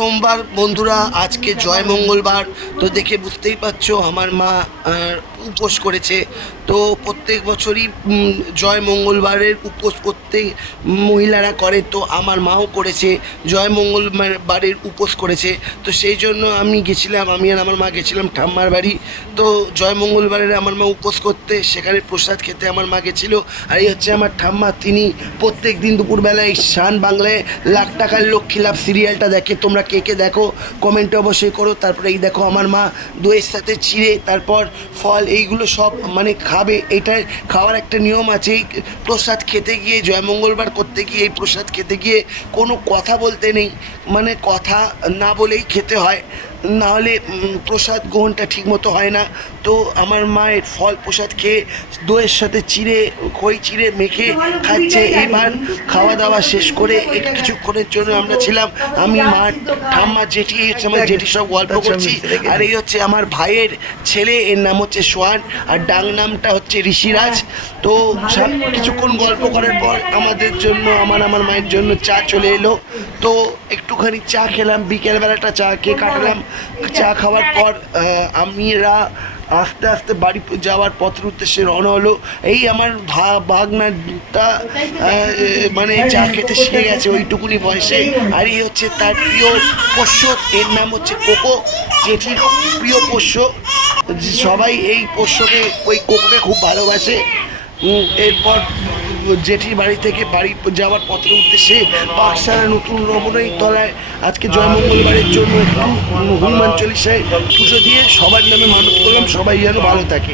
সোমবার বন্ধুরা, আজকে জয় মঙ্গলবার। তো দেখে বুঝতেই পারছো আমার মা উপোস করেছে। তো প্রত্যেক বছরই জয় মঙ্গলবারের উপোস প্রত্যেক মহিলারা করে, তো আমার মাও করেছে, জয় মঙ্গলবারের উপোস করেছে। তো সেই জন্য আমি গেছিলাম, আমি আর আমার মা গেছিলাম ঠাম্মার বাড়ি। তো জয় মঙ্গলবারের আমার মা উপোস করতে, সেখানে প্রসাদ খেতে আমার মা গেছিলো। আর এই হচ্ছে আমার ঠাম্মা, তিনি প্রত্যেক দিন দুপুরবেলায় শান বাংলায় লাখ টাকার লক্ষ্মী লাভ সিরিয়ালটা দেখে। তোমরা কে কে দেখো কমেন্টে অবশ্যই করো। তারপরে এই দেখো আমার মা দইয়ের সাথে চিড়ে, তারপর ফল, এইগুলো সব মানে খাবে। এটাই খাওয়ার একটা নিয়ম আছে। এই প্রসাদ খেতে গিয়ে, জয় মঙ্গলবার করতে গিয়ে, এই প্রসাদ খেতে গিয়ে কোনো কথা বলতে নেই, মানে কথা না বলেই খেতে হয়, নাহলে প্রসাদ গ্রহণটা ঠিকমতো হয় না। তো আমার মায়ের ফল প্রসাদ খেয়ে দইয়ের সাথে চিড়ে, খই চিড়ে মেখে খাচ্ছে। এবার খাওয়া দাওয়া শেষ করে কিছুক্ষণের জন্য আমরা ছিলাম, আমি, মা, ঠাম্মা, জেঠি, এই হচ্ছে আমার জেঠি, সব গল্প করছি। আর এই হচ্ছে আমার ভাইয়ের ছেলে, এর নাম হচ্ছে সোহান, আর ডাক নামটা হচ্ছে ঋষিরাজ। তো সব কিছুক্ষণ গল্প করার পর আমাদের জন্য, আমার মায়ের জন্য চা চলে এলো। তো একটুখানি চা খেলাম, বিকেলবেলাটা চা খেয়ে কাটালাম। চা খাওয়ার পর আমরা আস্তে আস্তে বাড়ি যাওয়ার পথের উদ্দেশ্যে রওনা হলো। এই আমার ভাগনাটা মানে চা খেতে শিখে গেছে ওইটুকুনি বয়সে। আর এই হচ্ছে তার প্রিয় পোষ্য, এর নাম হচ্ছে কোকো, জেঠির প্রিয় পোষ্য। সবাই এই পোষ্যকে, ওই কোকোকে খুব ভালোবাসে। এরপর জেঠির বাড়ি থেকে বাড়ি যাওয়ার পথের উদ্দেশ্যে পাকসারা নতুন রমণীর তলায় আজকে জয় মঙ্গলবারের জন্য একটু হনুমান চল্লিশায় পুজো দিয়ে সবার নামে মানত করলাম, সবাই যেন ভালো থাকে।